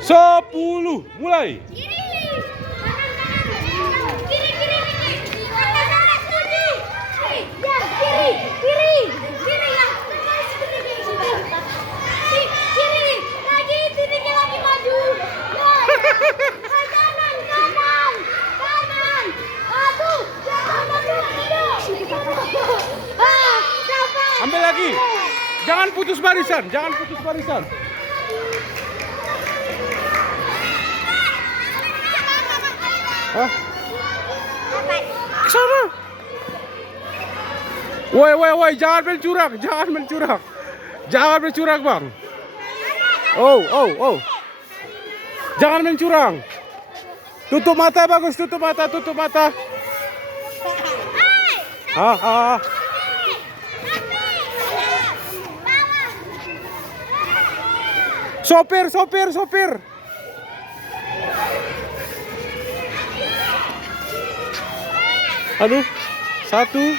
10, mulai. Ambil lagi. Jangan putus barisan, jangan putus barisan. Hah? Kesana. Woi, jangan mencurang, jangan mencurang. Jangan mencurang, Bang. Oh. Jangan mencurang. Tutup mata, bagus, tutup mata, tutup mata. Sopir. Aduh, 1.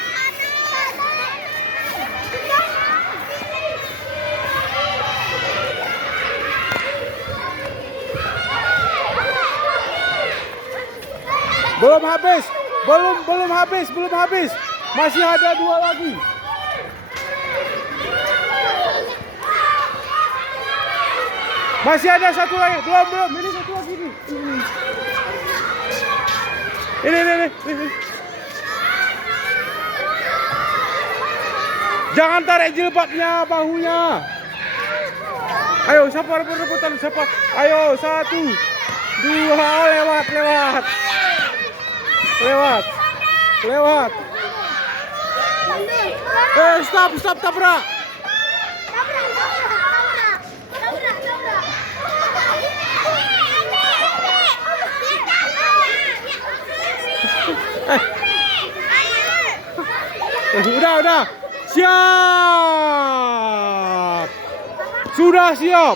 Belum habis. Masih ada 2 lagi. Masih ada 1 lagi. Belum. Ini 1 lagi nih. Ini. Jangan tarik jilbabnya, bahunya. Ayo, siapa rebutan? Siapa? Ayo, 1, 2, lewat. Stop, tabrak. Udah. Siap. Sudah siap.